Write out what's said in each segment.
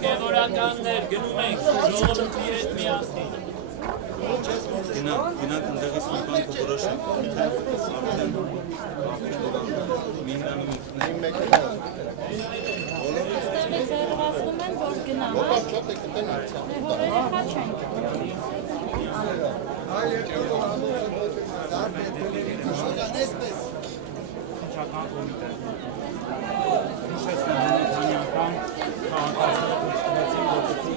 Գնորականներ գնում ենք ժողովրդի հետ միասին։ Գնանք ընդեղից մի բան կորոշենք, արդեն Միհրանը Ձերվասվում են, որ գնամ, հորերը խաչ ենք։ Քննչական կոմիտե։ Հիշեցնեմ մի քանի անգամ քաղաքացիներին որպեսզի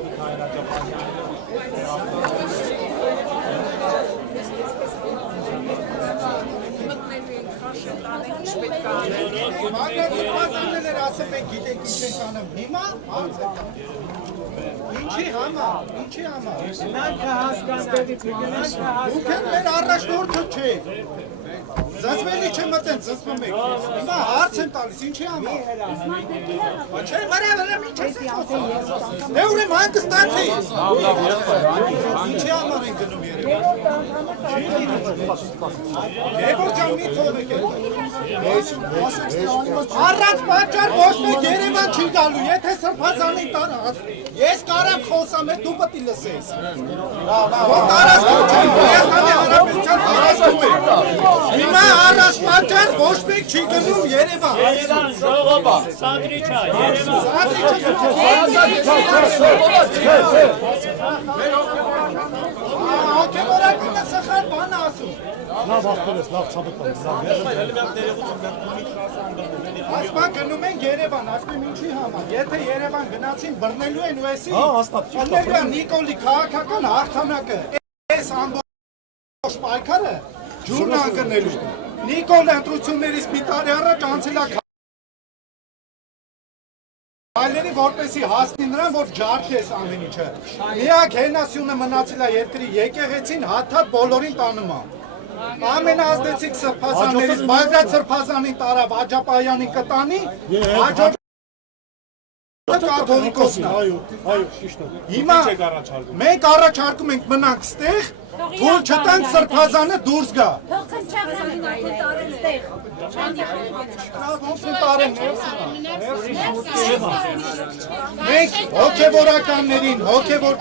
Միքայել Աջապանյանը ասում եք գիտեք ինչ ենք անում հիմա ինչի համար դուք մեր առաջնորդը չեք զզվելի չեմ մտեն զզվում եք հիմա հարց եմ տալիս ինչի համար չէ վրա ինչ ես դե ուրեմն հանգստացի ինչի համար են գնում Երևան ջան մի թողեք Առանց պատճառ ոչ մեկ Երևան չի գալու, եթե Սրբազանի տարա, ես կարամ խոսամ, դու պետք է լսես։ Որ տարածքում չի, Հայաստանի Հանրապետության տարածքում է։ Հիմա առանց պատճառ ոչ մեկ չի գնում Երևան։ ժողովա, Սադրիչա, Երևան։ Հոգևորականը սխալ բան ասում։ Լավ ախպերես, լավ ծապետ բանես, Ասպա գնում են Երևան, ասում եմ ինչի համար, եթե Երևան գնացին բռնելու են ու էսի, բռնելու են Նիկոլի քաղաքական հաղթանակը, այս ամբողջ պայքարը ջուրն անգնելու, Նիկոլը ընտրություններից մի տարի առաջ անցել է Այլերի որպեսի հասնի նրան, որ ջարդես ամեն ինչը, միակ հենասյունը մնացել է երկրի եկեղեցին, հաթաթ բոլորին տանում է Ամենազդեցիկ սրբազաններից, Բայրաց սրբազանին տարավ Աջապայանի կտանի, կաթոլիկոսն է։ այո, ճիշտ է։ Հիմա մենք առաջարկում ենք մնանք ստեղ, թույլ չտանք սրբազանը դուրս գա։ Փոխած չաղանին արդեն տարեն ստեղ։ Ոնց են տարեն, մենք հոգևորականներին, հոգևոր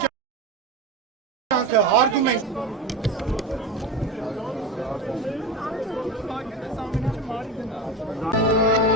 կյանքը հարգում ենք Marigana.